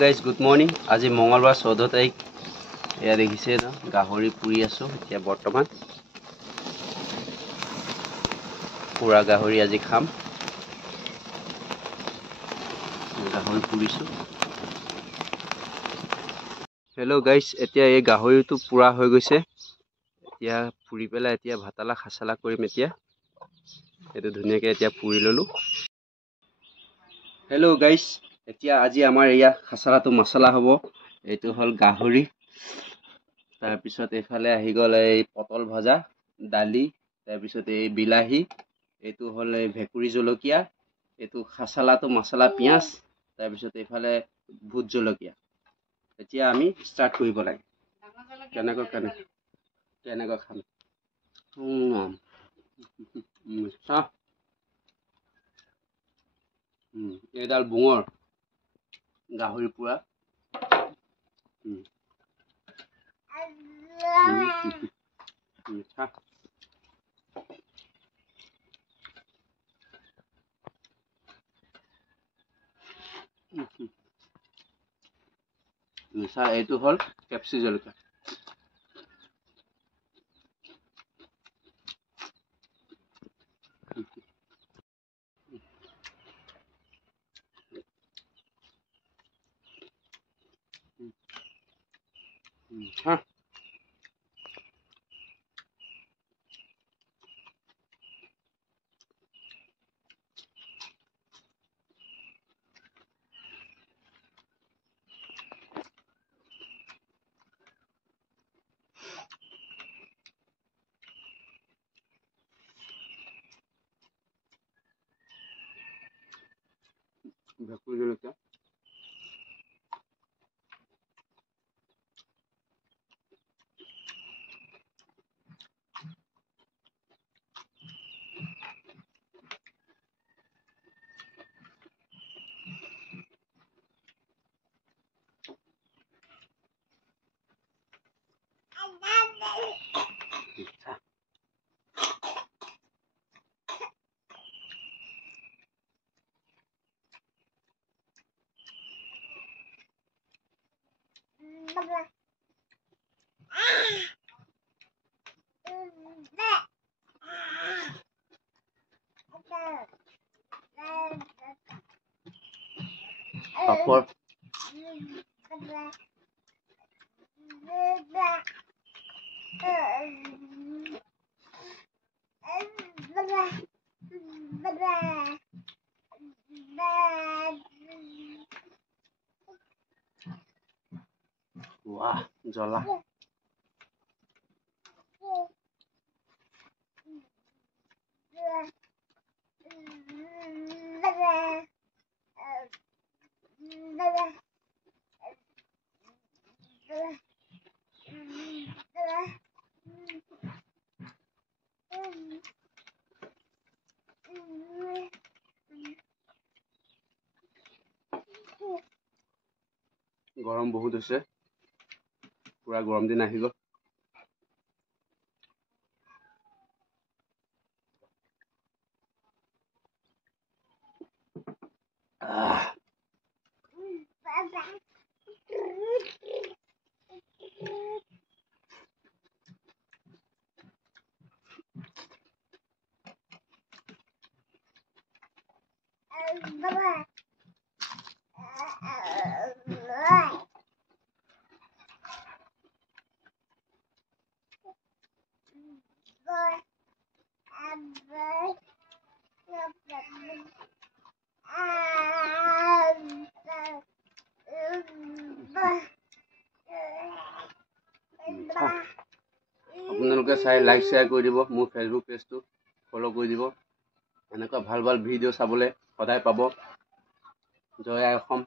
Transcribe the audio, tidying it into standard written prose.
Guys good morning. আজি মঙলবাৰ 14 তাৰিখ। এয়া দেখিছে ন, গাহৰি পুৰি আছোঁ এতিয়া বৰ্তমান। পুৰা গাহৰি আজি খাম। গাহৰি পুৰিছোঁ। হেল্ল' গাইজ, এতিয়া এই গাহৰিটো পুৰা হৈ গৈছে। এতিয়া পুৰি পেলাই এতিয়া ভাতালা খাচালা কৰিম। এতিয়া এইটো ধুনীয়াকৈ এতিয়া পুৰি ল'লোঁ। হেল্ল' গাইজ, এতিয়া আজি আমাৰ এয়া খাচালাটো মছলা হ'ব। এইটো হ'ল গাহৰি, তাৰপিছত এইফালে আহি গ'ল এই পটল ভজা, দালি, তাৰপিছত এই বিলাহী, এইটো হ'ল এই ভেকুৰী জলকীয়া, এইটো খাচালাটো মছলা পিঁয়াজ, তাৰপিছত এইফালে ভোট জলকীয়া। এতিয়া আমি ষ্টাৰ্ট কৰিব লাগে। কেনেকৈ খাম এইডাল বুঙৰ গাহৰি পুৰা। এইটো হ'ল কেপচি জলকীয়া। ভেকুৰী জলকীয়া পাপৰ ৱাহ জ্বলা। গৰম বহুত হৈছে, পুৰা গৰম দিন আহি গ'ল। আপোনালোকে চাই লাইক শ্বেয়াৰ কৰি দিব, মোৰ ফেচবুক পেজটো ফ'ল' কৰি দিব। এনেকুৱা ভাল ভাল ভিডিঅ' চাবলৈ সদায় পাব। জয় আই অসম।